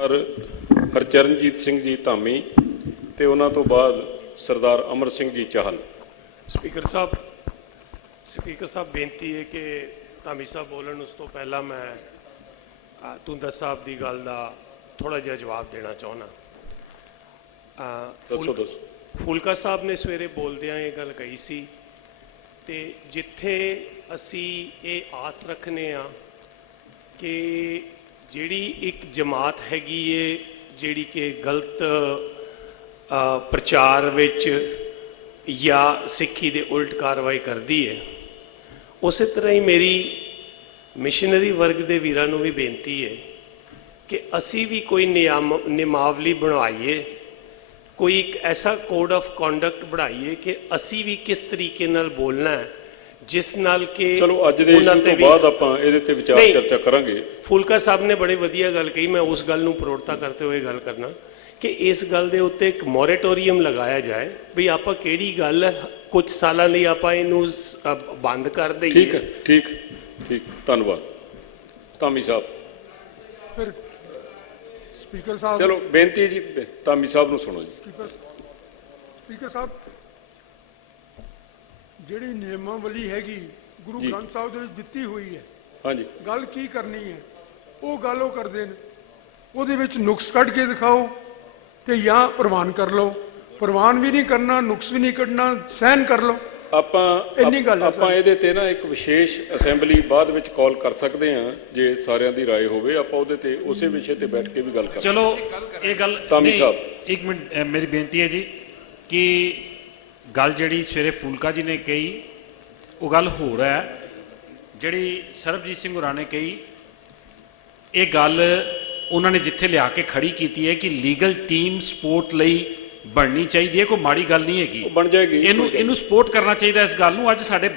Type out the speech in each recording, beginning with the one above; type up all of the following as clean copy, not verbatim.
Sir Harcharanjit Singh ji Dhami ਤੇ ਉਹਨਾਂ ਤੋਂ ਬਾਅਦ ਸਰਦਾਰ ਅਮਰ ਸਿੰਘ ਜੀ ਚਾਹਲ। ਸਪੀਕਰ ਸਾਹਿਬ ਬੇਨਤੀ ਹੈ ਕਿ ਧਾਮੀ ਸਾਹਿਬ ਬੋਲਣ ਉਸ ਤੋਂ ਪਹਿਲਾਂ ਮੈਂ ਤੁੰਦਾ ਸਾਹਿਬ ਦੀ ਗੱਲ ਦਾ ਥੋੜਾ ਜਿਹਾ ਜਵਾਬ ਦੇਣਾ ਚਾਹੁੰਦਾ। ਦੱਸੋ। ਫੂਲਕਾ ਸਾਹਿਬ ਨੇ ਸਵੇਰੇ ਬੋਲਦਿਆਂ ਇਹ ਗੱਲ ਕਹੀ ਸੀ ਤੇ ਜਿੱਥੇ ਅਸੀਂ ਇਹ ਆਸ ਰੱਖਨੇ ਆ ਕਿ ਜਿਹੜੀ ਇੱਕ ਜਮਾਤ ਹੈਗੀ ਏ ਜਿਹੜੀ ਕਿ ਗਲਤ ਪ੍ਰਚਾਰ ਵਿੱਚ ਜਾਂ ਸਿੱਖੀ ਦੇ ਉਲਟ ਕਾਰਵਾਈ ਕਰਦੀ ਹੈ, ਉਸੇ ਤਰ੍ਹਾਂ ਹੀ ਮੇਰੀ ਮਿਸ਼ਨਰੀ ਵਰਗ ਦੇ ਵੀਰਾਂ ਨੂੰ ਵੀ ਬੇਨਤੀ ਹੈ ਕਿ ਅਸੀਂ ਵੀ ਕੋਈ ਨਿਯਮਾਵਲੀ ਬਣਾਈਏ, ਕੋਈ ਇੱਕ ਐਸਾ ਕੋਡ ਆਫ ਕੰਡਕਟ ਬਣਾਈਏ ਕਿ ਅਸੀਂ ਵੀ ਕਿਸ ਤਰੀਕੇ ਨਾਲ ਬੋਲਣਾ ਹੈ ਜਿਸ ਨਾਲ ਕਿ ਚਲੋ ਅੱਜ ਦੇ ਇਸ਼ੂ ਤੋਂ ਬਾਅਦ ਆਪਾਂ ਇਹਦੇ ਤੇ ਵਿਚਾਰ ਚਰਚਾ ਕਰਾਂਗੇ। ਫੂਲਕਾ ਸਾਹਿਬ ਨੇ ਬੜੀ ਵਧੀਆ ਗੱਲ ਕਹੀ, ਮੈਂ ਉਸ ਗੱਲ ਨੂੰ ਪ੍ਰੋੜਤਾ ਕਰਦੇ ਹੋਏ ਗੱਲ ਕਰਨਾ ਕਿ ਇਸ ਗੱਲ ਦੇ ਉੱਤੇ ਇੱਕ ਮੋਰੇਟੋਰੀਅਮ ਲਗਾਇਆ ਜਾਏ ਵੀ ਆਪਾਂ ਕਿਹੜੀ ਗੱਲ ਕੁਝ ਸਾਲਾਂ ਲਈ ਆਪਾਂ ਇਹਨੂੰ ਬੰਦ ਕਰ ਦਈਏ। ਠੀਕ ਹੈ, ਠੀਕ ਧੰਨਵਾਦ ਧਾਮੀ ਸਾਹਿਬ। ਫਿਰ ਸਪੀਕਰ ਸਾਹਿਬ ਚਲੋ ਬੇਨਤੀ ਜੀ ਧਾਮੀ ਸਾਹਿਬ ਨੂੰ ਸੁਣੋ ਜੀ। ਸਪੀਕਰ ਸਾਹਿਬ, ਜਿਹੜੀ ਨਿਯਮਾਵਲੀ ਹੈਗੀ ਗੁਰੂ ਗ੍ਰੰਥ ਸਾਹਿਬ ਦੇ ਵਿੱਚ ਦਿੱਤੀ ਹੋਈ ਹੈ, ਹਾਂਜੀ, ਗੱਲ ਕੀ ਕਰਨੀ ਹੈ ਉਹ ਗੱਲ ਉਹ ਕਰਦੇ ਨੇ, ਉਹਦੇ ਵਿੱਚ ਨੁਕਸ ਕੱਢ ਕੇ ਦਿਖਾਓ ਤੇ ਜਾਂ ਪ੍ਰਵਾਨ ਕਰ ਲਓ। ਪ੍ਰਵਾਨ ਵੀ ਨਹੀਂ ਕਰਨਾ, ਨੁਕਸ ਵੀ ਨਹੀਂ ਕੱਢਣਾ, ਸਹਿਨ ਕਰ ਲਓ। ਆਪਾਂ ਇਹਦੇ ਤੇ ਨਾ ਇੱਕ ਵਿਸ਼ੇਸ਼ ਅਸੈਂਬਲੀ ਬਾਅਦ ਵਿੱਚ ਕਾਲ ਕਰ ਸਕਦੇ ਹਾਂ ਜੇ ਸਾਰਿਆਂ ਦੀ ਰਾਏ ਹੋਵੇ, ਆਪਾਂ ਉਹਦੇ ਤੇ ਉਸੇ ਵਿਸ਼ੇ ਤੇ ਬੈਠ ਕੇ ਵੀ ਗੱਲ ਕਰ। ਚਲੋ ਇਹ ਗੱਲ ਧਾਮੀ ਸਾਹਿਬ ਇੱਕ ਮਿੰਟ, ਮੇਰੀ ਬੇਨਤੀ ਹੈ ਜੀ ਕਿ ਗੱਲ ਜਿਹੜੀ ਸਵੇਰੇ ਫੂਲਕਾ ਜੀ ਨੇ ਕਹੀ ਉਹ ਗੱਲ ਹੋ ਰਿਹਾ ਹੈ, ਜਿਹੜੀ ਸਰਬਜੀਤ ਸਿੰਘ ਹੋਰਾਂ ਨੇ ਕਹੀ ਇਹ ਗੱਲ ਉਹਨਾਂ ਨੇ ਜਿੱਥੇ ਲਿਆ ਕੇ ਖੜੀ ਕੀਤੀ ਹੈ ਕਿ ਲੀਗਲ ਟੀਮ ਸਪੋਰਟ ਲਈ ਬਣਨੀ ਚਾਹੀਦੀ ਹੈ, ਕੋਈ ਮਾੜੀ ਗੱਲ ਨਹੀਂ ਹੈਗੀ, ਬਣ ਜਾਏਗੀ। ਇਹਨੂੰ ਸਪੋਰਟ ਕਰਨਾ ਚਾਹੀਦਾ ਇਸ ਗੱਲ ਨੂੰ। ਅੱਜ ਸਾਡੇ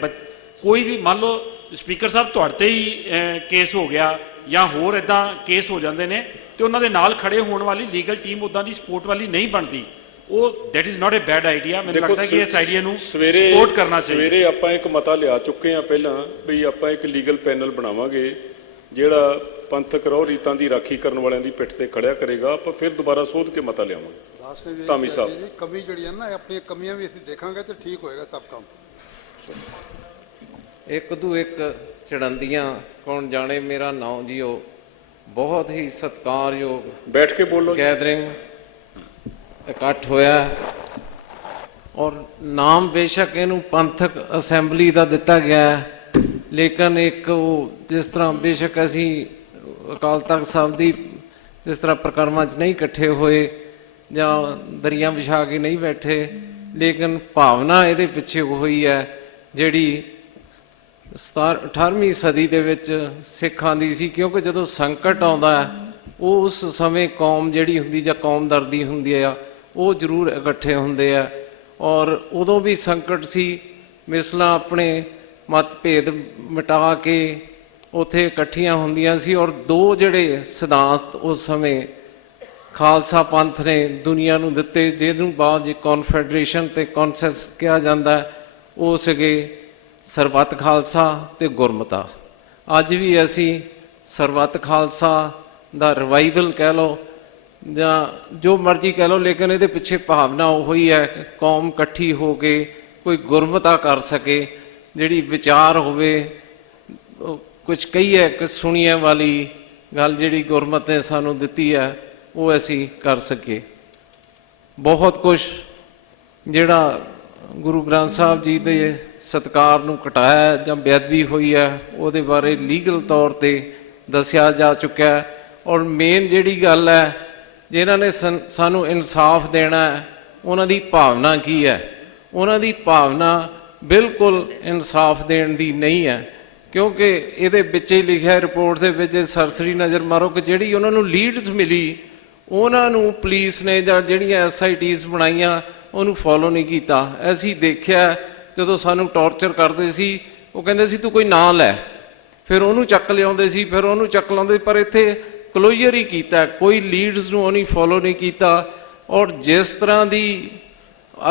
ਕੋਈ ਵੀ ਮੰਨ ਲਓ ਸਪੀਕਰ ਸਾਹਿਬ ਤੁਹਾਡੇ ਤੇ ਹੀ ਕੇਸ ਹੋ ਗਿਆ ਜਾਂ ਹੋਰ ਇੱਦਾਂ ਕੇਸ ਹੋ ਜਾਂਦੇ ਨੇ ਤੇ ਉਹਨਾਂ ਦੇ ਨਾਲ ਖੜੇ ਹੋਣ ਵਾਲੀ ਲੀਗਲ ਟੀਮ ਉੱਦਾਂ ਦੀ ਸਪੋਰਟ ਵਾਲੀ ਨਹੀਂ ਬਣਦੀ, ਉਹ that is not a bad idea. ਮੈਨੂੰ ਲੱਗਦਾ ਕਿ ਇਸ ਆਈਡੀਆ ਨੂੰ ਸਪੋਰਟ ਕਰਨਾ ਚਾਹੀਦਾ। ਸਵੇਰੇ ਆਪਾਂ ਇੱਕ ਮਤਾ ਲਿਆ ਚੁੱਕੇ ਹਾਂ ਪਹਿਲਾਂ ਵੀ ਆਪਾਂ ਇੱਕ ਲੀਗਲ ਪੈਨਲ ਬਣਾਵਾਂਗੇ ਜਿਹੜਾ ਪੰਥਕ ਰਹੁ ਰੀਤਾਂ ਦੀ ਰਾਖੀ ਕਰਨ ਵਾਲਿਆਂ ਦੀ ਪਿੱਠ ਤੇ ਖੜਿਆ ਕਰੇਗਾ। ਆਪਾਂ ਫਿਰ ਦੁਬਾਰਾ ਸੋਧ ਕੇ ਮਤਾ ਲਿਆਵਾਂਗੇ। ਧਾਮੀ ਸਾਹਿਬ, ਕਮੀ ਜਿਹੜੀ ਹੈ ਨਾ, ਆਪਣੀਆਂ ਕਮੀਆਂ ਵੀ ਅਸੀਂ ਦੇਖਾਂਗੇ ਤੇ ਠੀਕ ਹੋਏਗਾ ਸਭ ਕੰਮ। ਇੱਕ ਦੂ ਇੱਕ ਚੜੰਦੀਆਂ ਕੌਣ ਜਾਣੇ ਮੇਰਾ ਨਾਂ ਜੀਓ, ਬਹੁਤ ਹੀ ਸਤਿਕਾਰਯੋਗ ਬੈਠ ਕੇ ਬੋਲੋ, ਗੈਦਰਿੰਗ ਇਕੱਠ ਹੋਇਆ ਔਰ ਨਾਮ ਬੇਸ਼ੱਕ ਇਹਨੂੰ ਪੰਥਕ ਅਸੈਂਬਲੀ ਦਾ ਦਿੱਤਾ ਗਿਆ, ਲੇਕਿਨ ਇੱਕ ਉਹ ਜਿਸ ਤਰ੍ਹਾਂ ਬੇਸ਼ੱਕ ਅਸੀਂ ਅਕਾਲ ਤਖਤ ਸਾਹਿਬ ਦੀ ਜਿਸ ਤਰ੍ਹਾਂ ਪ੍ਰਕਰਮਾਂ 'ਚ ਨਹੀਂ ਇਕੱਠੇ ਹੋਏ ਜਾਂ ਦਰੀਆਂ ਵਿਛਾ ਕੇ ਨਹੀਂ ਬੈਠੇ, ਲੇਕਿਨ ਭਾਵਨਾ ਇਹਦੇ ਪਿੱਛੇ ਹੋਈ ਹੈ ਜਿਹੜੀ 18ਵੀਂ ਸਦੀ ਦੇ ਵਿੱਚ ਸਿੱਖਾਂ ਦੀ ਸੀ। ਕਿਉਂਕਿ ਜਦੋਂ ਸੰਕਟ ਆਉਂਦਾ ਉਹ ਉਸ ਸਮੇਂ ਕੌਮ ਜਿਹੜੀ ਹੁੰਦੀ ਜਾਂ ਕੌਮਦਰਦੀ ਹੁੰਦੀ ਆ ਉਹ ਜ਼ਰੂਰ ਇਕੱਠੇ ਹੁੰਦੇ ਆ, ਔਰ ਉਦੋਂ ਵੀ ਸੰਕਟ ਸੀ। ਮਿਸਲਾਂ ਆਪਣੇ ਮਤਭੇਦ ਮਿਟਾ ਕੇ ਉੱਥੇ ਇਕੱਠੀਆਂ ਹੁੰਦੀਆਂ ਸੀ ਔਰ ਦੋ ਜਿਹੜੇ ਸਿਧਾਂਤ ਉਸ ਸਮੇਂ ਖਾਲਸਾ ਪੰਥ ਨੇ ਦੁਨੀਆ ਨੂੰ ਦਿੱਤੇ, ਜਿਹਨੂੰ ਬਾਅਦ ਜੀ ਕੌਨਫੈਡਰੇਸ਼ਨ ਤੇ ਕੌਂਸੈਂਸਸ ਕਿਹਾ ਜਾਂਦਾ, ਉਹ ਸੀਗੇ ਸਰਬੱਤ ਖਾਲਸਾ ਤੇ ਗੁਰਮਤਾ। ਅੱਜ ਵੀ ਅਸੀਂ ਸਰਬੱਤ ਖਾਲਸਾ ਦਾ ਰਿਵਾਈਵਲ ਕਹਿ ਲਓ ਜਾਂ ਜੋ ਮਰਜ਼ੀ ਕਹਿ ਲਓ, ਲੇਕਿਨ ਇਹਦੇ ਪਿੱਛੇ ਭਾਵਨਾ ਉਹੀ ਹੈ ਕਿ ਕੌਮ ਇਕੱਠੀ ਹੋ ਕੇ ਕੋਈ ਗੁਰਮਤਾ ਕਰ ਸਕੇ, ਜਿਹੜੀ ਵਿਚਾਰ ਹੋਵੇ, ਕੁਝ ਕਹੀਏ ਕਿ ਸੁਣੀਏ ਵਾਲੀ ਗੱਲ ਜਿਹੜੀ ਗੁਰਮਤ ਨੇ ਸਾਨੂੰ ਦਿੱਤੀ ਹੈ ਉਹ ਅਸੀਂ ਕਰ ਸਕੀਏ। ਬਹੁਤ ਕੁਛ ਜਿਹੜਾ ਗੁਰੂ ਗ੍ਰੰਥ ਸਾਹਿਬ ਜੀ ਦੇ ਸਤਿਕਾਰ ਨੂੰ ਘਟਾਇਆ ਜਾਂ ਬੇਅਦਬੀ ਹੋਈ ਹੈ ਉਹਦੇ ਬਾਰੇ ਲੀਗਲ ਤੌਰ ਤੇ ਦੱਸਿਆ ਜਾ ਚੁੱਕਿਆ। ਔਰ ਮੇਨ ਜਿਹੜੀ ਗੱਲ ਹੈ, ਜਿਨ੍ਹਾਂ ਨੇ ਸਾਨੂੰ ਇਨਸਾਫ ਦੇਣਾ ਹੈ ਉਹਨਾਂ ਦੀ ਭਾਵਨਾ ਕੀ ਹੈ? ਉਹਨਾਂ ਦੀ ਭਾਵਨਾ ਬਿਲਕੁਲ ਇਨਸਾਫ ਦੇਣ ਦੀ ਨਹੀਂ ਹੈ, ਕਿਉਂਕਿ ਇਹਦੇ ਵਿੱਚ ਹੀ ਲਿਖਿਆ ਰਿਪੋਰਟ ਦੇ ਵਿੱਚ ਸਰਸਰੀ ਨਜ਼ਰ ਮਾਰੋ ਕਿ ਜਿਹੜੀ ਉਹਨਾਂ ਨੂੰ ਲੀਡਸ ਮਿਲੀ ਉਹਨਾਂ ਨੂੰ ਪੁਲਿਸ ਨੇ ਜਾਂ ਜਿਹੜੀਆਂ SITs ਬਣਾਈਆਂ ਉਹਨੂੰ ਫੋਲੋ ਨਹੀਂ ਕੀਤਾ। ਅਸੀਂ ਦੇਖਿਆ ਜਦੋਂ ਸਾਨੂੰ ਟੌਰਚਰ ਕਰਦੇ ਸੀ ਉਹ ਕਹਿੰਦੇ ਸੀ ਤੂੰ ਕੋਈ ਨਾਂ ਲੈ, ਫਿਰ ਉਹਨੂੰ ਚੱਕ ਲਿਆਉਂਦੇ ਸੀ, ਫਿਰ ਉਹਨੂੰ ਚੱਕ ਲਾਉਂਦੇ, ਪਰ ਇੱਥੇ ਕਲੋਜ਼ਰ ਹੀ ਕੀਤਾ, ਕੋਈ ਲੀਡਸ ਨੂੰ ਉਹਨੇ ਫੋਲੋ ਨਹੀਂ ਕੀਤਾ। ਔਰ ਜਿਸ ਤਰ੍ਹਾਂ ਦੀ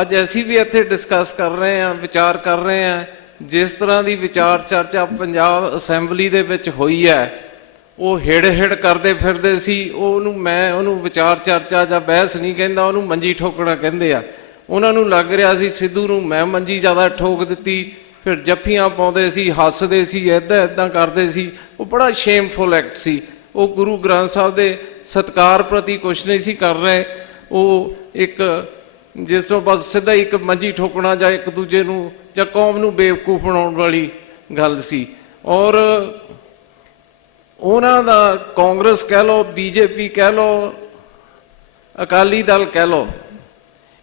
ਅੱਜ ਅਸੀਂ ਵੀ ਇੱਥੇ ਡਿਸਕਸ ਕਰ ਰਹੇ ਹਾਂ, ਵਿਚਾਰ ਕਰ ਰਹੇ ਹਾਂ, ਜਿਸ ਤਰ੍ਹਾਂ ਦੀ ਵਿਚਾਰ ਚਰਚਾ ਪੰਜਾਬ ਅਸੈਂਬਲੀ ਦੇ ਵਿੱਚ ਹੋਈ ਹੈ ਉਹ ਹਿੜ ਕਰਦੇ ਫਿਰਦੇ ਸੀ। ਉਹਨੂੰ ਵਿਚਾਰ ਚਰਚਾ ਜਾਂ ਬਹਿਸ ਨਹੀਂ ਕਹਿੰਦਾ, ਉਹਨੂੰ ਮੰਜੀ ਠੋਕਣਾ ਕਹਿੰਦੇ ਆ। ਉਹਨਾਂ ਨੂੰ ਲੱਗ ਰਿਹਾ ਸੀ ਸਿੱਧੂ ਨੂੰ ਮੈਂ ਮੰਜੀ ਜ਼ਿਆਦਾ ਠੋਕ ਦਿੱਤੀ, ਫਿਰ ਜੱਫੀਆਂ ਪਾਉਂਦੇ ਸੀ, ਹੱਸਦੇ ਸੀ, ਇੱਦਾਂ ਕਰਦੇ ਸੀ। ਉਹ ਬੜਾ ਸ਼ੇਮਫੁਲ ਐਕਟ ਸੀ। ਉਹ ਗੁਰੂ ਗ੍ਰੰਥ ਸਾਹਿਬ ਦੇ ਸਤਿਕਾਰ ਪ੍ਰਤੀ ਕੁਛ ਨਹੀਂ ਸੀ ਕਰ ਰਹੇ। ਉਹ ਇੱਕ ਜਿਸ ਤੋਂ ਬਸ ਸਿੱਧਾ ਇੱਕ ਮੰਜੀ ਠੋਕਣਾ ਜਾਂ ਇੱਕ ਦੂਜੇ ਨੂੰ ਜਾਂ ਕੌਮ ਨੂੰ ਬੇਵਕੂਫ ਬਣਾਉਣ ਵਾਲੀ ਗੱਲ ਸੀ। ਔਰ ਉਹਨਾਂ ਦਾ ਕਾਂਗਰਸ ਕਹਿ ਲਓ, ਬੀਜੇਪੀ ਕਹਿ ਲਓ, ਅਕਾਲੀ ਦਲ ਕਹਿ ਲਓ,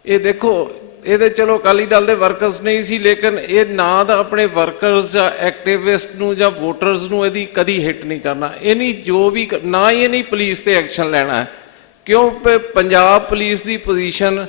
ਇਹ ਦੇਖੋ ਇਹਦੇ ਚਲੋ ਅਕਾਲੀ ਦਲ ਦੇ ਵਰਕਰਸ ਨਹੀਂ ਸੀ, ਲੇਕਿਨ ਇਹ ਨਾ ਤਾਂ ਆਪਣੇ ਵਰਕਰਸ ਜਾਂ ਐਕਟਿਵਿਸਟ ਨੂੰ ਜਾਂ ਵੋਟਰਸ ਨੂੰ ਇਹਦੀ ਕਦੀ ਹਿੱਟ ਨਹੀਂ ਕਰਨਾ। ਇਹ ਨਹੀਂ ਜੋ ਵੀ ਨਾ ਹੀ ਇਹ ਨਹੀਂ ਪੁਲਿਸ ਤੇ ਐਕਸ਼ਨ ਲੈਣਾ। ਕਿਉਂ? ਪੰਜਾਬ ਪੁਲਿਸ ਦੀ ਪੋਜੀਸ਼ਨ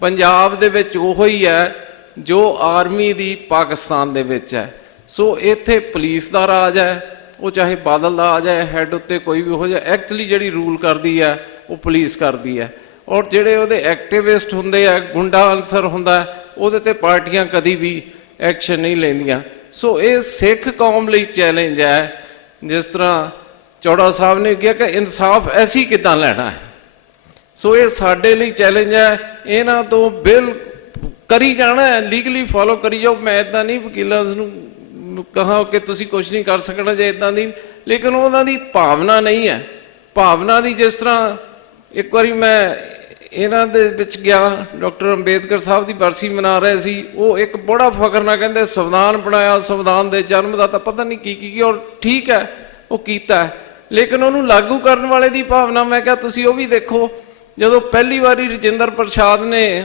ਪੰਜਾਬ ਦੇ ਵਿੱਚ ਉਹੋ ਹੀ ਹੈ ਜੋ ਆਰਮੀ ਦੀ ਪਾਕਿਸਤਾਨ ਦੇ ਵਿੱਚ ਹੈ। ਸੋ ਇੱਥੇ ਪੁਲਿਸ ਦਾ ਰਾਜ ਹੈ, ਉਹ ਚਾਹੇ ਬਾਦਲ ਦਾ ਆ ਜਾਏ, ਹੈਡ ਉੱਤੇ ਕੋਈ ਵੀ ਹੋ ਜਾਏ, ਐਕਚੁਅਲੀ ਜਿਹੜੀ ਰੂਲ ਕਰਦੀ ਹੈ ਉਹ ਪੁਲਿਸ ਕਰਦੀ ਹੈ। ਔਰ ਜਿਹੜੇ ਉਹਦੇ ਐਕਟਿਵਿਸਟ ਹੁੰਦੇ ਆ, ਗੁੰਡਾ ਅਨਸਰ ਹੁੰਦਾ, ਉਹਦੇ ਤੇ ਪਾਰਟੀਆਂ ਕਦੀ ਵੀ ਐਕਸ਼ਨ ਨਹੀਂ ਲੈਂਦੀਆਂ। ਸੋ ਇਹ ਸਿੱਖ ਕੌਮ ਲਈ ਚੈਲੰਜ ਹੈ। ਜਿਸ ਤਰ੍ਹਾਂ ਚੌੜਾ ਸਾਹਿਬ ਨੇ ਕਿਹਾ ਕਿ ਇਨਸਾਫ ਐਸੀ ਕਿੱਦਾਂ ਲੈਣਾ ਹੈ। ਸੋ ਇਹ ਸਾਡੇ ਲਈ ਚੈਲੰਜ ਹੈ। ਇਹਨਾਂ ਤੋਂ ਬਿਲ ਕਰੀ ਜਾਣਾ ਹੈ, ਲੀਗਲੀ ਫੋਲੋ ਕਰੀ ਜਾਓ। ਮੈਂ ਇੱਦਾਂ ਨਹੀਂ ਵਕੀਲਾਂ ਨੂੰ ਕਹਾ ਕਿ ਤੁਸੀਂ ਕੁਝ ਨਹੀਂ ਕਰ ਸਕਣਾ ਜੇ ਇੱਦਾਂ ਦੀ, ਲੇਕਿਨ ਉਹਨਾਂ ਦੀ ਭਾਵਨਾ ਨਹੀਂ ਹੈ। ਭਾਵਨਾ ਦੀ ਜਿਸ ਤਰ੍ਹਾਂ ਇੱਕ ਵਾਰੀ ਮੈਂ ਇਹਨਾਂ ਦੇ ਵਿੱਚ ਗਿਆ, ਡਾਕਟਰ ਅੰਬੇਦਕਰ ਸਾਹਿਬ ਦੀ ਬਰਸੀ ਮਨਾ ਰਹੇ ਸੀ। ਉਹ ਇੱਕ ਬੜਾ ਫਖਰ ਨਾਲ ਕਹਿੰਦੇ ਸੰਵਿਧਾਨ ਬਣਾਇਆ, ਸੰਵਿਧਾਨ ਦੇ ਜਨਮ ਦਾ ਤਾਂ ਪਤਾ ਨਹੀਂ ਕੀ ਔਰ ਠੀਕ ਹੈ ਉਹ ਕੀਤਾ, ਲੇਕਿਨ ਉਹਨੂੰ ਲਾਗੂ ਕਰਨ ਵਾਲੇ ਦੀ ਭਾਵਨਾ, ਮੈਂ ਕਿਹਾ ਤੁਸੀਂ ਉਹ ਵੀ ਦੇਖੋ। ਜਦੋਂ ਪਹਿਲੀ ਵਾਰੀ ਰਜਿੰਦਰ ਪ੍ਰਸਾਦ ਨੇ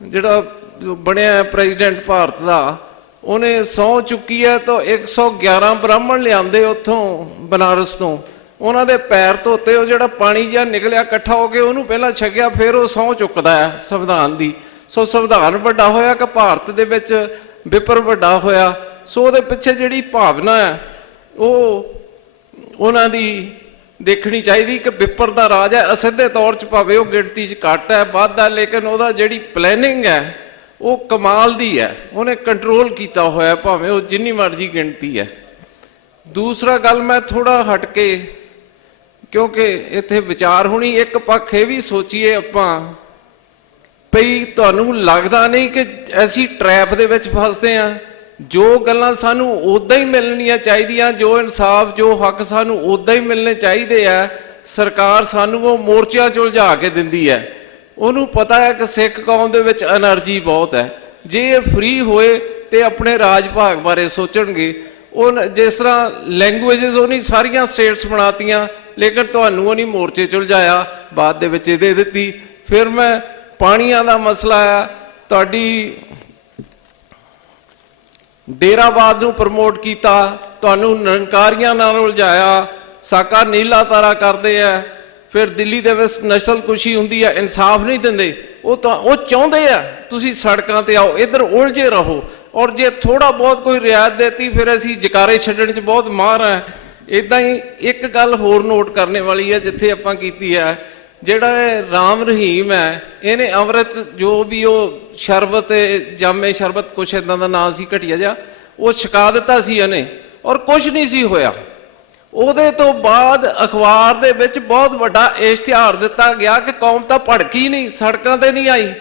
ਜਿਹੜਾ ਬਣਿਆ ਪ੍ਰੈਜ਼ੀਡੈਂਟ ਭਾਰਤ ਦਾ, ਉਹਨੇ ਸਹੁੰ ਚੁੱਕੀ ਹੈ ਤਾਂ 111 ਬ੍ਰਾਹਮਣ ਲਿਆਂਦੇ ਉੱਥੋਂ ਬਨਾਰਸ ਤੋਂ, ਉਹਨਾਂ ਦੇ ਪੈਰ ਧੋਤੇ, ਉਹ ਜਿਹੜਾ ਪਾਣੀ ਜਿਹਾ ਨਿਕਲਿਆ ਇਕੱਠਾ ਹੋ ਕੇ ਉਹਨੂੰ ਪਹਿਲਾਂ ਛਕਿਆ, ਫਿਰ ਉਹ ਸਹੁੰ ਚੁੱਕਦਾ ਹੈ ਸੰਵਿਧਾਨ ਦੀ। ਸੋ ਸੰਵਿਧਾਨ ਵੱਡਾ ਹੋਇਆ ਕਿ ਭਾਰਤ ਦੇ ਵਿੱਚ ਵਿਪਰ ਵੱਡਾ ਹੋਇਆ। ਸੋ ਉਹਦੇ ਪਿੱਛੇ ਜਿਹੜੀ ਭਾਵਨਾ ਹੈ ਉਹ ਉਹਨਾਂ ਦੀ ਦੇਖਣੀ ਚਾਹੀਦੀ ਕਿ ਵਿਪਰ ਦਾ ਰਾਜ ਹੈ। ਅਸਿੱਧੇ ਤੌਰ 'ਚ ਭਾਵੇਂ ਉਹ ਗਿਣਤੀ 'ਚ ਘੱਟ ਹੈ ਵੱਧ ਹੈ, ਲੇਕਿਨ ਉਹਦਾ ਜਿਹੜੀ ਪਲੈਨਿੰਗ ਹੈ ਉਹ ਕਮਾਲ ਦੀ ਹੈ। ਉਹਨੇ ਕੰਟਰੋਲ ਕੀਤਾ ਹੋਇਆ ਭਾਵੇਂ ਉਹ ਜਿੰਨੀ ਮਰਜ਼ੀ ਗਿਣਤੀ ਹੈ। ਦੂਸਰਾ ਗੱਲ ਮੈਂ ਥੋੜਾ ਹਟ ਕੇ, ਕਿਉਂਕਿ ਇੱਥੇ ਵਿਚਾਰ ਹੋਣੀ, ਇੱਕ ਪੱਖ ਇਹ ਵੀ ਸੋਚੀਏ ਆਪਾਂ ਭਈ ਤੁਹਾਨੂੰ ਲੱਗਦਾ ਨਹੀਂ ਕਿ ਅਸੀਂ ਟਰੈਪ ਦੇ ਵਿੱਚ ਫਸਦੇ ਹਾਂ। ਜੋ ਗੱਲਾਂ ਸਾਨੂੰ ਉਦਾਂ ਹੀ ਮਿਲਣੀਆਂ ਚਾਹੀਦੀਆਂ, ਜੋ ਇਨਸਾਫ ਜੋ ਹੱਕ ਸਾਨੂੰ ਉਦਾਂ ਹੀ ਮਿਲਣੇ ਚਾਹੀਦੇ ਆ, ਸਰਕਾਰ ਸਾਨੂੰ ਉਹ ਮੋਰਚਿਆਂ 'ਚ ਉਲਝਾ ਕੇ ਦਿੰਦੀ ਹੈ। ਉਹਨੂੰ ਪਤਾ ਹੈ ਕਿ ਸਿੱਖ ਕੌਮ ਦੇ ਵਿੱਚ એનર્ਜੀ ਬਹੁਤ ਹੈ। ਜੇ ਇਹ ਫ੍ਰੀ ਹੋਏ ਤੇ ਆਪਣੇ ਰਾਜ ਭਾਗ ਬਾਰੇ ਸੋਚਣਗੇ। ਉਹ ਜਿਸ ਤਰ੍ਹਾਂ ਲੈਂਗੁਏਜਸ ਉਹ ਨਹੀਂ ਸਾਰੀਆਂ ਸਟੇਟਸ ਬਣਾਤੀਆਂ, ਲੇਕਿਨ ਤੁਹਾਨੂੰ ਉਹ ਨਹੀਂ ਮੋਰਚੇ 'ਚ ਉਲਝਾਇਆ, ਬਾਅਦ ਦੇ ਵਿੱਚ ਦੇ ਦਿੱਤੀ। ਫਿਰ ਮੈਂ ਪਾਣੀਆਂ ਦਾ ਮਸਲਾ ਆ, ਤੁਹਾਡੀ ਡੇਰਾਬਾਦ ਨੂੰ ਪ੍ਰਮੋਟ ਕੀਤਾ, ਤੁਹਾਨੂੰ ਨਿਰੰਕਾਰੀਆਂ ਨਾਲ ਉਲਝਾਇਆ, ਸਾਕਾ ਨੀਲਾ ਤਾਰਾ ਕਰਦੇ ਆ। ਫਿਰ ਦਿੱਲੀ ਦੇ ਵਿੱਚ ਨਸਲਕੁਸ਼ੀ ਹੁੰਦੀ ਹੈ, ਇਨਸਾਫ ਨਹੀਂ ਦਿੰਦੇ। ਉਹ ਚਾਹੁੰਦੇ ਆ ਤੁਸੀਂ ਸੜਕਾਂ ਤੇ ਆਓ, ਇੱਧਰ ਉਲਝੇ ਰਹੋ। ਔਰ ਜੇ ਥੋੜਾ ਬਹੁਤ ਕੋਈ ਰਿਆਇਤ ਦੇਤੀ ਫਿਰ ਅਸੀਂ ਜਕਾਰੇ ਛੱਡਣ 'ਚ ਬਹੁਤ ਮਾਹਰ ਹੈ। ਇੱਦਾਂ ਹੀ ਇੱਕ ਗੱਲ ਹੋਰ ਨੋਟ ਕਰਨੇ ਵਾਲੀ ਹੈ, ਜਿੱਥੇ ਆਪਾਂ ਕੀਤੀ ਹੈ, ਜਿਹੜਾ ਇਹ ਰਾਮ ਰਹੀਮ ਹੈ, ਇਹਨੇ ਅੰਮ੍ਰਿਤ ਜੋ ਵੀ ਉਹ ਸ਼ਰਬਤ ਜਾਮੇ ਸ਼ਰਬਤ ਕੁਛ ਇੱਦਾਂ ਦਾ ਨਾਂ ਸੀ ਘਟੀਆ ਜਿਹਾ, ਉਹ ਛਕਾ ਦਿੱਤਾ ਸੀ ਇਹਨੇ ਔਰ ਕੁਛ ਨਹੀਂ ਸੀ ਹੋਇਆ। ਉਹਦੇ ਤੋਂ ਬਾਅਦ ਅਖਬਾਰ ਦੇ ਵਿੱਚ ਬਹੁਤ ਵੱਡਾ ਇਸ਼ਤਿਹਾਰ ਦਿੱਤਾ ਗਿਆ ਕਿ ਕੌਮ ਤਾਂ ਭੜਕੀ ਨਹੀਂ, ਸੜਕਾਂ ਤੇ ਨਹੀਂ ਆਈ।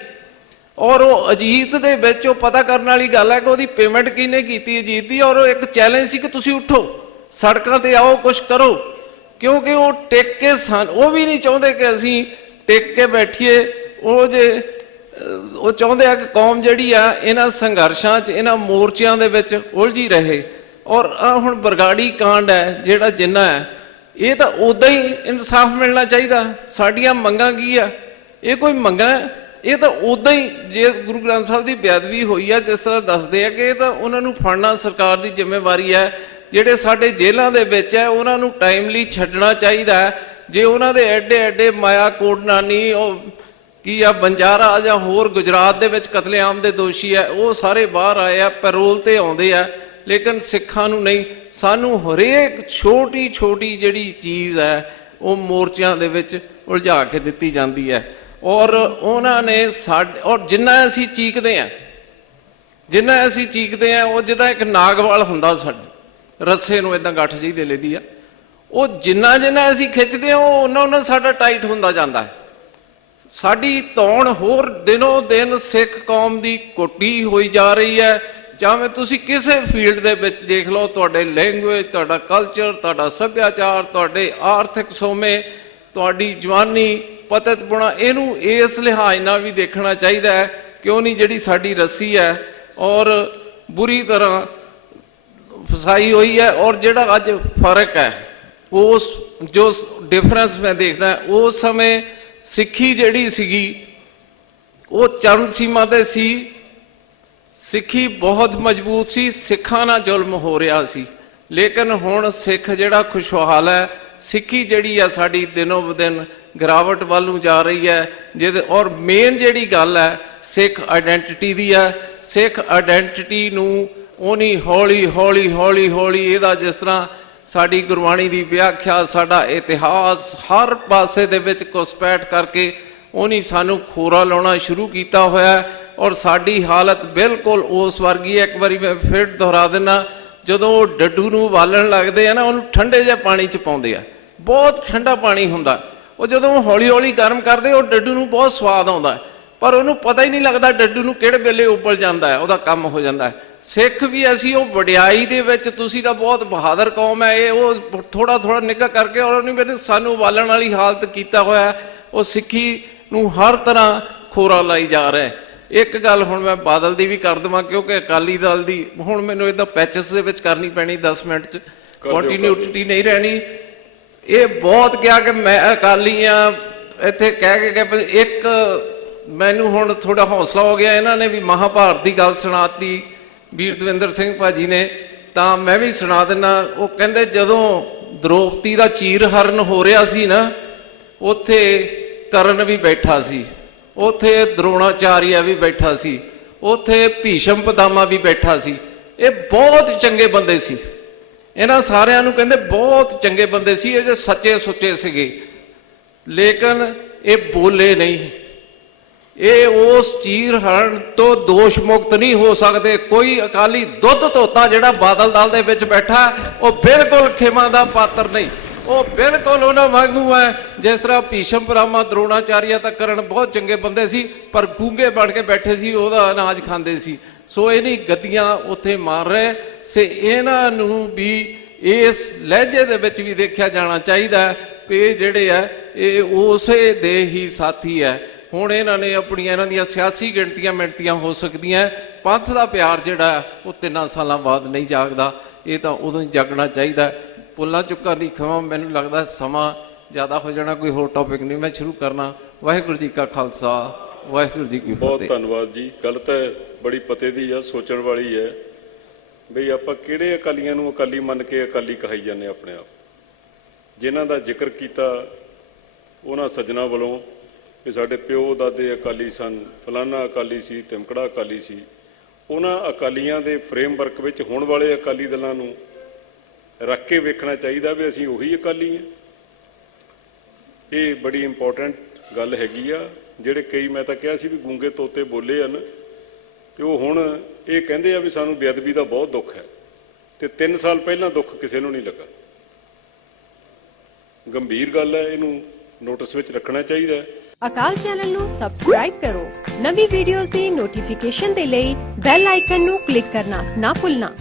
ਔਰ ਉਹ ਅਜੀਤ ਦੇ ਵਿੱਚ ਉਹ ਪਤਾ ਕਰਨ ਵਾਲੀ ਗੱਲ ਹੈ ਕਿ ਉਹਦੀ ਪੇਮੈਂਟ ਕਿਹਨੇ ਕੀਤੀ ਅਜੀਤ ਦੀ, ਔਰ ਉਹ ਇੱਕ ਚੈਲੰਜ ਸੀ ਕਿ ਤੁਸੀਂ ਉੱਠੋ ਸੜਕਾਂ ਤੇ ਆਓ ਕੁਛ ਕਰੋ। ਕਿਉਂਕਿ ਉਹ ਟਿਕ ਕੇ ਉਹ ਵੀ ਨਹੀਂ ਚਾਹੁੰਦੇ ਕਿ ਅਸੀਂ ਟਿਕ ਕੇ ਬੈਠੀਏ। ਉਹ ਚਾਹੁੰਦੇ ਆ ਕਿ ਕੌਮ ਜਿਹੜੀ ਆ ਇਹਨਾਂ ਸੰਘਰਸ਼ਾਂ 'ਚ ਇਹਨਾਂ ਮੋਰਚਿਆਂ ਦੇ ਵਿੱਚ ਉਲਝੀ ਰਹੇ। ਔਰ ਆ ਹੁਣ ਬਰਗਾੜੀ ਕਾਂਡ ਹੈ ਜਿਹੜਾ ਜਿੰਨਾ ਹੈ, ਇਹ ਤਾਂ ਉਦਾਂ ਹੀ ਇਨਸਾਫ ਮਿਲਣਾ ਚਾਹੀਦਾ। ਸਾਡੀਆਂ ਮੰਗਾਂ ਕੀ ਆ? ਇਹ ਕੋਈ ਮੰਗਾਂ, ਇਹ ਤਾਂ ਉਦਾਂ ਹੀ ਜੇ ਗੁਰੂ ਗ੍ਰੰਥ ਸਾਹਿਬ ਦੀ ਬੇਅਦਬੀ ਹੋਈ ਹੈ ਜਿਸ ਤਰ੍ਹਾਂ ਦੱਸਦੇ ਆ ਕਿ ਇਹ ਤਾਂ ਉਹਨਾਂ ਨੂੰ ਫੜਨਾ ਸਰਕਾਰ ਦੀ ਜ਼ਿੰਮੇਵਾਰੀ ਹੈ। ਜਿਹੜੇ ਸਾਡੇ ਜੇਲ੍ਹਾਂ ਦੇ ਵਿੱਚ ਹੈ ਉਹਨਾਂ ਨੂੰ ਟਾਈਮਲੀ ਛੱਡਣਾ ਚਾਹੀਦਾ ਹੈ। ਜੇ ਉਹਨਾਂ ਦੇ ਐਡੇ ਮਾਇਆ ਕੋਟਨਾਨੀ, ਉਹ ਕੀ ਆ ਬੰਜਾਰਾ ਜਾਂ ਹੋਰ ਗੁਜਰਾਤ ਦੇ ਵਿੱਚ ਕਤਲੇਆਮ ਦੇ ਦੋਸ਼ੀ ਹੈ, ਉਹ ਸਾਰੇ ਬਾਹਰ ਆਏ ਆ, ਪੈਰੋਲ ਤੇ ਆਉਂਦੇ ਆ, ਲੇਕਿਨ ਸਿੱਖਾਂ ਨੂੰ ਨਹੀਂ। ਸਾਨੂੰ ਹਰੇਕ ਛੋਟੀ ਜਿਹੜੀ ਚੀਜ਼ ਹੈ ਉਹ ਮੋਰਚਿਆਂ ਦੇ ਵਿੱਚ ਉਲਝਾ ਕੇ ਦਿੱਤੀ ਜਾਂਦੀ ਹੈ। ਔਰ ਉਹਨਾਂ ਨੇ ਔਰ ਜਿੰਨਾ ਅਸੀਂ ਚੀਕਦੇ ਆ ਉਹ ਜਿੱਦਾਂ ਇੱਕ ਨਾਗਵਾਲ ਹੁੰਦਾ ਸਾਡੇ ਰੱਸੇ ਨੂੰ ਇਦਾਂ ਗੱਠ ਜਿਹੀ ਦੇ ਲੈਦੀ ਆ, ਉਹ ਜਿੰਨਾ ਜਿੰਨਾ ਅਸੀਂ ਖਿੱਚਦੇ ਹਾਂ ਉਹ ਉਹਨਾਂ ਸਾਡਾ ਟਾਈਟ ਹੁੰਦਾ ਜਾਂਦਾ ਹੈ। ਸਾਡੀ ਧੌਣ ਹੋਰ ਦਿਨੋਂ ਦਿਨ ਸਿੱਖ ਕੌਮ ਦੀ ਕੋਟੀ ਹੋਈ ਜਾ ਰਹੀ ਹੈ। ਚਾਹੇ ਤੁਸੀਂ ਕਿਸੇ ਫੀਲਡ ਦੇ ਵਿੱਚ ਦੇਖ ਲਓ, ਤੁਹਾਡੇ ਲੈਂਗੁਏਜ, ਤੁਹਾਡਾ ਕਲਚਰ, ਤੁਹਾਡਾ ਸੱਭਿਆਚਾਰ, ਤੁਹਾਡੇ ਆਰਥਿਕ ਸੋਮੇ, ਤੁਹਾਡੀ ਜਵਾਨੀ, ਪਤਿਤਪੁਣਾ, ਇਹਨੂੰ ਇਸ ਲਿਹਾਜ਼ ਨਾਲ ਵੀ ਦੇਖਣਾ ਚਾਹੀਦਾ ਹੈ। ਕਿਉਂ ਨਹੀਂ, ਜਿਹੜੀ ਸਾਡੀ ਰੱਸੀ ਹੈ ਔਰ ਬੁਰੀ ਤਰ੍ਹਾਂ ਫਸਾਈ ਹੋਈ ਹੈ। ਔਰ ਜਿਹੜਾ ਅੱਜ ਫਰਕ ਹੈ, ਉਸ ਜੋ ਡਿਫਰੈਂਸ ਮੈਂ ਦੇਖਦਾ, ਉਸ ਸਮੇਂ ਸਿੱਖੀ ਜਿਹੜੀ ਸੀਗੀ ਉਹ ਚਰਮ ਸੀਮਾ ਤੇ ਸੀ, ਸਿੱਖੀ ਬਹੁਤ ਮਜ਼ਬੂਤ ਸੀ, ਸਿੱਖਾਂ ਨਾਲ ਜ਼ੁਲਮ ਹੋ ਰਿਹਾ ਸੀ। ਲੇਕਿਨ ਹੁਣ ਸਿੱਖ ਜਿਹੜਾ ਖੁਸ਼ਹਾਲ ਹੈ, ਸਿੱਖੀ ਜਿਹੜੀ ਆ ਸਾਡੀ ਦਿਨੋਂ ਦਿਨ ਗਿਰਾਵਟ ਵੱਲ ਨੂੰ ਜਾ ਰਹੀ ਹੈ। ਜਿਹਦੇ ਔਰ ਮੇਨ ਜਿਹੜੀ ਗੱਲ ਹੈ ਸਿੱਖ ਆਇਡੈਂਟੀਟੀ ਦੀ ਹੈ। ਸਿੱਖ ਆਇਡੈਂਟੀਟੀ ਨੂੰ ਉਹਨੀ ਹੌਲੀ ਹੌਲੀ ਹੌਲੀ ਹੌਲੀ ਇਹਦਾ ਜਿਸ ਤਰ੍ਹਾਂ ਸਾਡੀ ਗੁਰਬਾਣੀ ਦੀ ਵਿਆਖਿਆ, ਸਾਡਾ ਇਤਿਹਾਸ, ਹਰ ਪਾਸੇ ਦੇ ਵਿੱਚ ਘੁਸਪੈਠ ਕਰਕੇ ਉਹਨੀ ਸਾਨੂੰ ਖੋਰਾ ਲਾਉਣਾ ਸ਼ੁਰੂ ਕੀਤਾ ਹੋਇਆ। ਔਰ ਸਾਡੀ ਹਾਲਤ ਬਿਲਕੁਲ ਉਸ ਵਰਗੀ ਹੈ। ਇੱਕ ਵਾਰੀ ਮੈਂ ਫਿਰ ਦੁਹਰਾ ਦਿੰਦਾ, ਜਦੋਂ ਉਹ ਡੱਡੂ ਨੂੰ ਉਬਾਲਣ ਲੱਗਦੇ ਆ ਨਾ, ਉਹਨੂੰ ਠੰਡੇ ਜਿਹੇ ਪਾਣੀ 'ਚ ਪਾਉਂਦੇ ਆ, ਬਹੁਤ ਠੰਡਾ ਪਾਣੀ ਹੁੰਦਾ। ਉਹ ਜਦੋਂ ਹੌਲੀ ਹੌਲੀ ਗਰਮ ਕਰਦੇ, ਉਹ ਡੱਡੂ ਨੂੰ ਬਹੁਤ ਸਵਾਦ ਆਉਂਦਾ, ਪਰ ਉਹਨੂੰ ਪਤਾ ਹੀ ਨਹੀਂ ਲੱਗਦਾ ਡੱਡੂ ਨੂੰ ਕਿਹੜੇ ਵੇਲੇ ਉਬਲ ਜਾਂਦਾ ਹੈ, ਉਹਦਾ ਕੰਮ ਹੋ ਜਾਂਦਾ ਹੈ। ਸਿੱਖ ਵੀ ਅਸੀਂ ਉਹ ਵਡਿਆਈ ਦੇ ਵਿੱਚ, ਤੁਸੀਂ ਤਾਂ ਬਹੁਤ ਬਹਾਦਰ ਕੌਮ ਹੈ, ਇਹ ਉਹ ਥੋੜਾ ਥੋੜਾ ਨਿੱਘਾ ਕਰਕੇ ਔਰ ਉਹਨੇ ਮੈਨੂੰ ਸਾਨੂੰ ਉਬਾਲਣ ਵਾਲੀ ਹਾਲਤ ਕੀਤਾ ਹੋਇਆ। ਉਹ ਸਿੱਖੀ ਨੂੰ ਹਰ ਤਰ੍ਹਾਂ ਖੋਰਾ ਲਾਈ ਜਾ ਰਿਹਾ ਹੈ। ਇੱਕ ਗੱਲ ਹੁਣ ਮੈਂ ਬਾਦਲ ਦੀ ਵੀ ਕਰ ਦੇਵਾਂ, ਕਿਉਂਕਿ ਅਕਾਲੀ ਦਲ ਦੀ ਹੁਣ ਮੈਨੂੰ ਇਹਦਾ ਪੈਚਸ ਦੇ ਵਿੱਚ ਕਰਨੀ ਪੈਣੀ 10 ਮਿੰਟ 'ਚ, ਕੰਟੀਨਿਊਟੀ ਨਹੀਂ ਰਹਿਣੀ। ਇਹ ਬਹੁਤ ਕਿਹਾ ਕਿ ਮੈਂ ਅਕਾਲੀ ਆ, ਇੱਥੇ ਕਹਿ ਕੇ ਇੱਕ ਮੈਨੂੰ ਹੁਣ ਥੋੜਾ ਹੌਸਲਾ ਹੋ ਗਿਆ। ਇਹਨਾਂ ਨੇ ਵੀ ਮਹਾਭਾਰਤ ਦੀ ਗੱਲ ਸੁਣਾਤੀ ਵੀਰ ਦਵਿੰਦਰ ਸਿੰਘ ਭਾਜੀ ਨੇ, ਤਾਂ ਮੈਂ ਵੀ ਸੁਣਾ ਦਿੰਦਾ। ਉਹ ਕਹਿੰਦੇ ਜਦੋਂ ਦ੍ਰੋਪਦੀ ਦਾ ਚੀਰ ਹਰਨ ਹੋ ਰਿਹਾ ਸੀ ਨਾ, ਉੱਥੇ ਕਰਨ ਵੀ ਬੈਠਾ ਸੀ, ਉੱਥੇ ਦਰੋਣਾਚਾਰੀਆ ਵੀ ਬੈਠਾ ਸੀ, ਉੱਥੇ ਭੀਸ਼ਮ ਪਿਤਾਮਾ ਵੀ ਬੈਠਾ ਸੀ। ਇਹ ਬਹੁਤ ਚੰਗੇ ਬੰਦੇ ਸੀ, ਇਹਨਾਂ ਸਾਰਿਆਂ ਨੂੰ ਕਹਿੰਦੇ ਬਹੁਤ ਚੰਗੇ ਬੰਦੇ ਸੀ, ਇਹ ਜੇ ਸੱਚੇ ਸੁੱਚੇ ਸੀਗੇ। ਲੇਕਿਨ ਇਹ ਬੋਲੇ ਨਹੀਂ, ਇਹ ਉਸ ਚੀਰ ਹਰਨ ਤੋਂ ਦੋਸ਼ ਮੁਕਤ ਨਹੀਂ ਹੋ ਸਕਦੇ। ਕੋਈ ਅਕਾਲੀ ਦੁੱਧ ਧੋਤਾ ਜਿਹੜਾ ਬਾਦਲ ਦਲ ਦੇ ਵਿੱਚ ਬੈਠਾ, ਉਹ ਬਿਲਕੁਲ ਖਿਮਾ ਦਾ ਪਾਤਰ ਨਹੀਂ, ਉਹ ਬਿਲਕੁਲ ਉਹਨਾਂ ਵਾਂਗੂ ਹੈ ਜਿਸ ਤਰ੍ਹਾਂ ਭੀਸ਼ਮ ਪਿਤਾਮਾ, ਦਰੋਣਾਚਾਰੀਆ ਤਾਂ ਕਰਨ ਬਹੁਤ ਚੰਗੇ ਬੰਦੇ ਸੀ, ਪਰ ਗੂੰਗੇ ਬਣ ਕੇ ਬੈਠੇ ਸੀ, ਉਹਦਾ ਅਨਾਜ ਖਾਂਦੇ ਸੀ। ਸੋ ਇਹ ਨਹੀਂ ਗੱਦੀਆਂ ਉੱਥੇ ਮਾਰ ਰਹੇ ਸੇ। ਇਹਨਾਂ ਨੂੰ ਵੀ ਇਸ ਲਹਿਜੇ ਦੇ ਵਿੱਚ ਵੀ ਦੇਖਿਆ ਜਾਣਾ ਚਾਹੀਦਾ ਕਿ ਇਹ ਜਿਹੜੇ ਆ ਇਹ ਉਸੇ ਦੇ ਹੀ ਸਾਥੀ ਹੈ। ਹੁਣ ਇਹਨਾਂ ਨੇ ਆਪਣੀਆਂ, ਇਹਨਾਂ ਦੀਆਂ ਸਿਆਸੀ ਗਿਣਤੀਆਂ ਮਿਣਤੀਆਂ ਹੋ ਸਕਦੀਆਂ, ਪੰਥ ਦਾ ਪਿਆਰ ਜਿਹੜਾ ਉਹ 3 ਸਾਲਾਂ ਬਾਅਦ ਨਹੀਂ ਜਾਗਦਾ, ਇਹ ਤਾਂ ਉਦੋਂ ਹੀ ਜਾਗਣਾ ਚਾਹੀਦਾ। ਪੁੱਲਾਂ ਚੁੱਕਾਂ ਦੀ ਖਿਮਾ, ਮੈਨੂੰ ਲੱਗਦਾ ਸਮਾਂ ਜ਼ਿਆਦਾ ਹੋ ਜਾਣਾ, ਕੋਈ ਹੋਰ ਟੌਪਿਕ ਨਹੀਂ ਮੈਂ ਸ਼ੁਰੂ ਕਰਨਾ। ਵਾਹਿਗੁਰੂ ਜੀ ਕਾ ਖਾਲਸਾ, ਵਾਹਿਗੁਰੂ ਜੀ ਕੀ ਫਤਿਹ। ਬਹੁਤ ਧੰਨਵਾਦ ਜੀ। ਗੱਲ ਤਾਂ ਬੜੀ ਪਤੇ ਦੀ ਆ, ਸੋਚਣ ਵਾਲੀ ਹੈ ਬਈ ਆਪਾਂ ਕਿਹੜੇ ਅਕਾਲੀਆਂ ਨੂੰ ਅਕਾਲੀ ਮੰਨ ਕੇ ਅਕਾਲੀ ਕਹਾਈ ਜਾਂਦੇ ਆਪਣੇ ਆਪ। ਜਿਨ੍ਹਾਂ ਦਾ ਜ਼ਿਕਰ ਕੀਤਾ ਉਹਨਾਂ ਸੱਜਣਾ ਵੱਲੋਂ ਕਿ ਸਾਡੇ ਪਿਓ ਦਾਦੇ ਅਕਾਲੀ ਸਨ, ਫਲਾਨਾ ਅਕਾਲੀ ਸੀ, ਤਿਮਕੜਾ ਅਕਾਲੀ ਸੀ, ਉਹਨਾਂ ਅਕਾਲੀਆਂ ਦੇ ਫਰੇਮਵਰਕ ਵਿੱਚ ਹੁਣ ਵਾਲੇ ਅਕਾਲੀ ਦਲਾਂ ਨੂੰ ਰੱਖ ਕੇ ਵੇਖਣਾ ਚਾਹੀਦਾ ਵੀ ਅਸੀਂ ਉਹੀ ਅਕਾਲੀ ਹਾਂ। ਇਹ ਬੜੀ ਇੰਪੋਰਟੈਂਟ ਗੱਲ ਹੈਗੀ ਆ। ਜਿਹੜੇ ਕਈ, ਮੈਂ ਤਾਂ ਕਿਹਾ ਸੀ ਵੀ ਗੂੰਗੇ ਤੋਤੇ ਬੋਲੇ ਹਨ, ਤੇ ਉਹ ਹੁਣ ਇਹ ਕਹਿੰਦੇ ਆ ਵੀ ਸਾਨੂੰ ਬੇਅਦਬੀ ਦਾ ਬਹੁਤ ਦੁੱਖ ਹੈ, ਤੇ 3 ਸਾਲ ਪਹਿਲਾਂ ਦੁੱਖ ਕਿਸੇ ਨੂੰ ਨਹੀਂ ਲੱਗਾ। ਗੰਭੀਰ ਗੱਲ ਹੈ, ਇਹਨੂੰ ਨੋਟਿਸ ਵਿੱਚ ਰੱਖਣਾ ਚਾਹੀਦਾ ਹੈ। ਅਕਾਲ ਚੈਨਲ ਨੂੰ ਸਬਸਕ੍ਰਾਈਬ ਕਰੋ। ਨਵੀਂ ਵੀਡੀਓਜ਼ ਦੀ ਨੋਟੀਫਿਕੇਸ਼ਨ ਦੇ ਲਈ ਬੈਲ ਆਈਕਨ ਨੂੰ ਕਲਿੱਕ ਕਰਨਾ ਨਾ ਭੁੱਲਣਾ।